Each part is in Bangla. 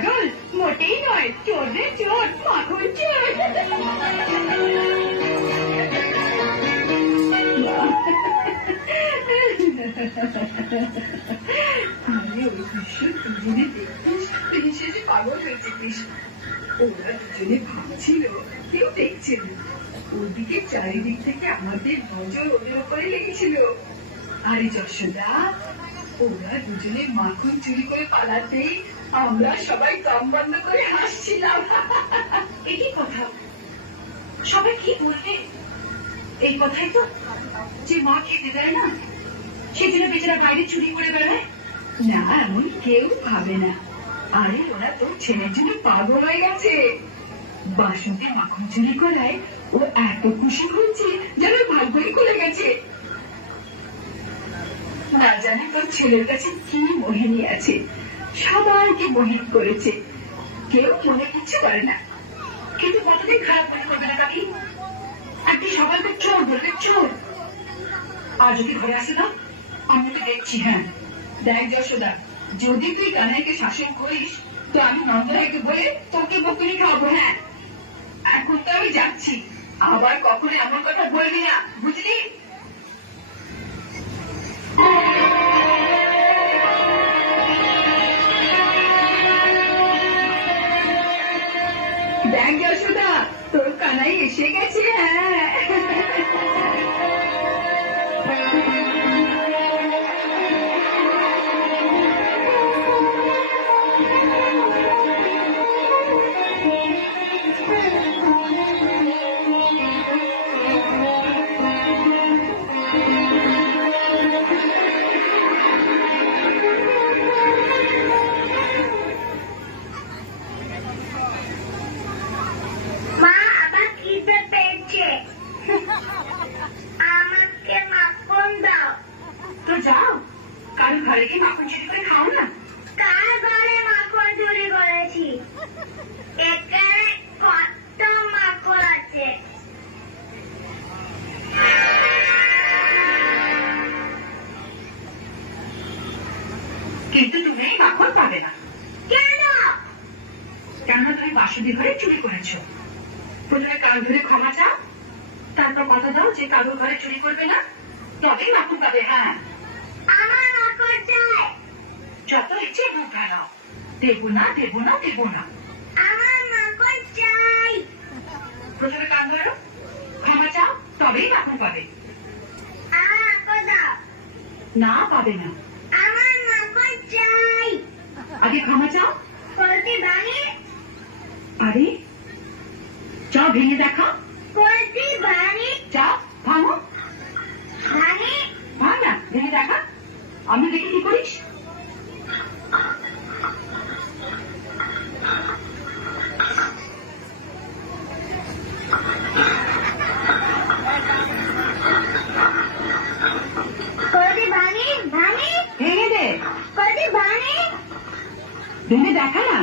পাগল? মোটেই নয়, চোর রে চোর মাখন চোর। কেউ ওদিকে চারিদিক থেকে আমাদের ওদের উপরে লেগেছিল। আরে যশোদা, ওরা দুজনে মাখন চুরি করে পালাতেই আমরা সবাই দম বন্ধ করে হাসছিলাম। একই কথা। সবাই কি বলবে? এই কথাই তো। যে মা খেতে দেয় না সেজন্য বেচারা বাইরে চুরি করে বেড়ায়। না এমন কেউ ভাবে না। আরে ওরা তো ছেলের জন্য পাগল হয়ে গেছে। বাসন্তী মাখন চুরি করায় ও এত খুশি হচ্ছে যেন ভাগ্যই খুলে গেছে। না জানে তোর ছেলের কাছে কি মোহিনী আছে। সবাইকে মোহিত করেছে। কেউ মনে কিচ্ছু করে না। কিন্তু কতদিন খারাপ মনে করবে না কাকি? একদিন সবাইকে চোর, বলবে চোর। আর যদি ঘরে আসে না, আমি তো দেখছি হ্যাঁ। দেখ যশোদা, যদি তুই কানাইকে শাসন করিস, তো আমি নন্দরাকে বলে তোকে বকুনি খাওয়াবো হ্যাঁ। এখন তো আমি যাচ্ছি। আবার কখনো এমন কথা বলবি না, বুঝলি? কথা দাও যে কারোর ঘরে চুরি করবে না তবেই মাখন পাবে হ্যাঁ। আমার মাখন চাই। যত ইচ্ছে মুখ ভালো দেবো না দেবো না দেবো না। আমার মাখন চাই। প্রথমে কান ধরো। ক্ষমা চাও তবেই মাখন পাবে। আমার মাখন দাও। না পাবে না। আমার চাই। আগে ক্ষমা চাও। আরে চাও ভেঙে দেখা কলটি ভাঙি চাও ভাঙো। ভাঙি ভাঙ না ভেঙে দেখা আমি দেখি কি করিস। ভাঙি দে। ভাঙি ভেঙে দেখা না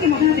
últimos años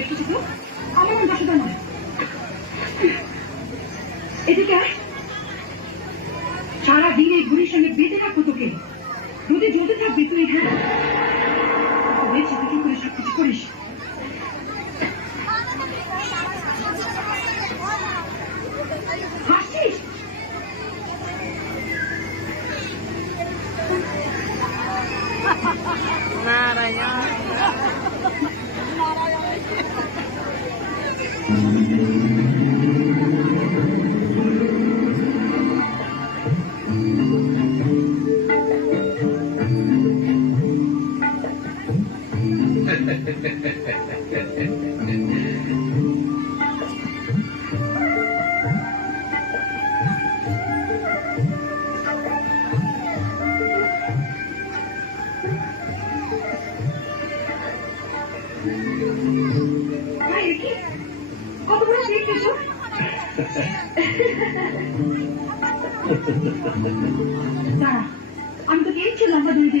আমি তোকে এই চেয়ে লম্বা দড়ি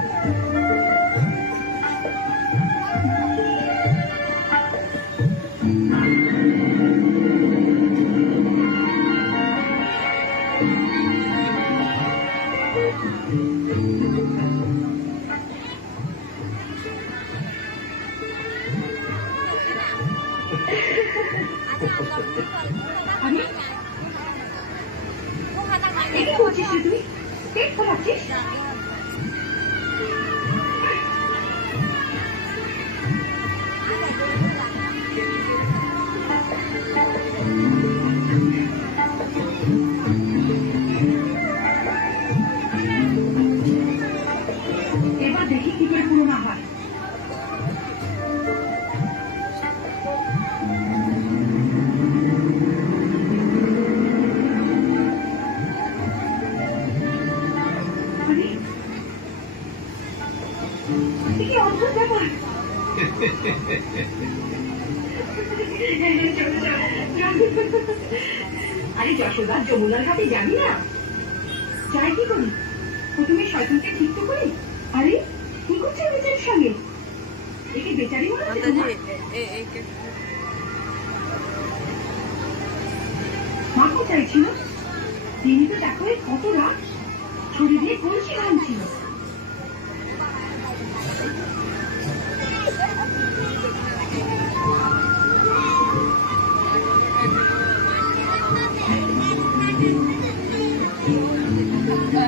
আরে যশোদা যমুনার যাবি না? যাই কি করি? প্রথমে শয়তানকে ঠিক তো করি? আরে কি করছে সঙ্গে? একে বেচারি মনে হচ্ছে তোমার? মা কি চাইছিল তিনি তো দেখো কত রাত ছড়ি দিয়ে কলসি ভাঙছিল।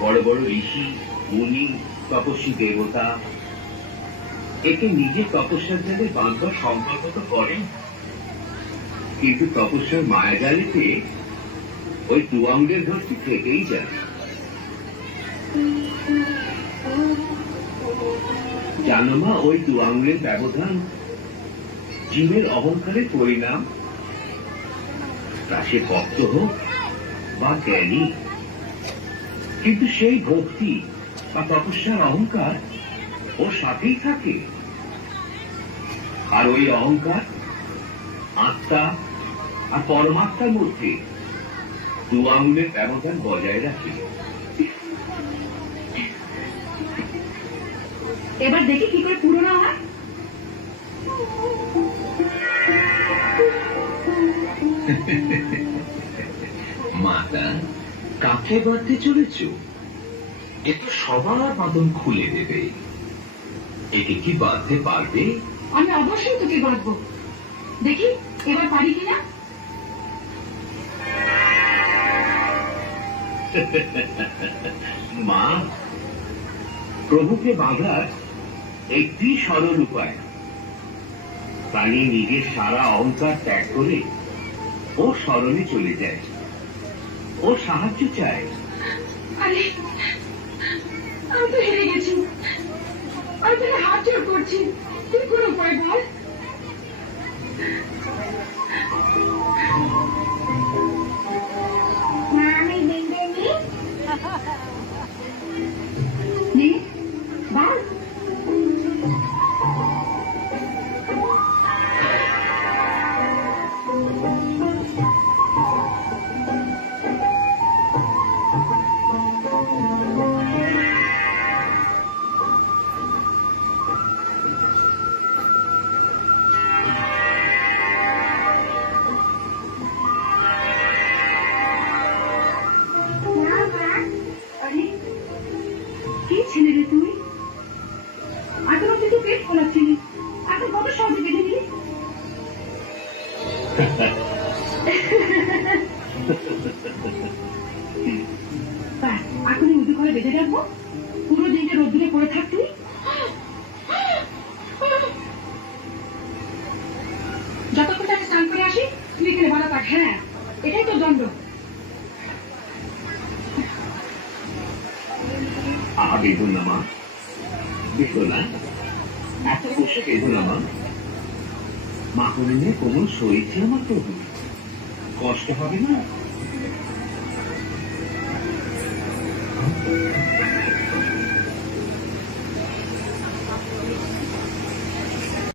বড় বড় ঋষি, মুনি, তপস্বী দেবতা। একে নিজের তপস্যার জালে বাঁধবার সংকল্প তো করেন। কিন্তু তপস্যার মায়াজালিতে ওই দুয়াঙ্গের ঘরটি থেকেই যায়। জানো মা ওই দুয়াঙ্গের ব্যবধান জীবের অহংকারের পরিণাম। তা সে ভক্ত হোক বা জ্ঞানী কিন্তু সেই ভক্তি বা তপস্যার অহংকার ওর সাথেই থাকে। আর ওই অহংকার আত্মা আর পরমাত্মার মধ্যে দু আঙুলের ব্যবধান বজায় রাখে। এবার দেখি কি করে পুরো না হয়। কাকে বাঁধতে চলেছ? এ তো সবার বাঁধন খুলে দেবে। একে কি বাঁধতে পারবে? আমি অবশ্যই তোকে বাঁধবো। দেখি এবার পারি কিনা? মা প্রভুকে বাঁধার একটি সরল উপায়। প্রাণী নিজের সারা অহংকার ত্যাগ করে ও স্মরণে চলে যায়। ও সাহায্য চায়। আরে আমি তো হেরে গেছি। হাত করছি। কোনো উপায় বল? এখনই উঁচু করে বেঁধে রাখব। পুরো দিনটা রোদ্দুরে পড়ে থাকবি যতক্ষণ আমি স্নান করে আসি তুই এখানে বলা থাক হ্যাঁ? এটাই তো দণ্ড। আহা বেঁধো না মা। বেঁধো না এত বসে বেঁধো না মা মা করে নিয়ে কোমল সইছে আমার প্রভু কষ্ট হবে না?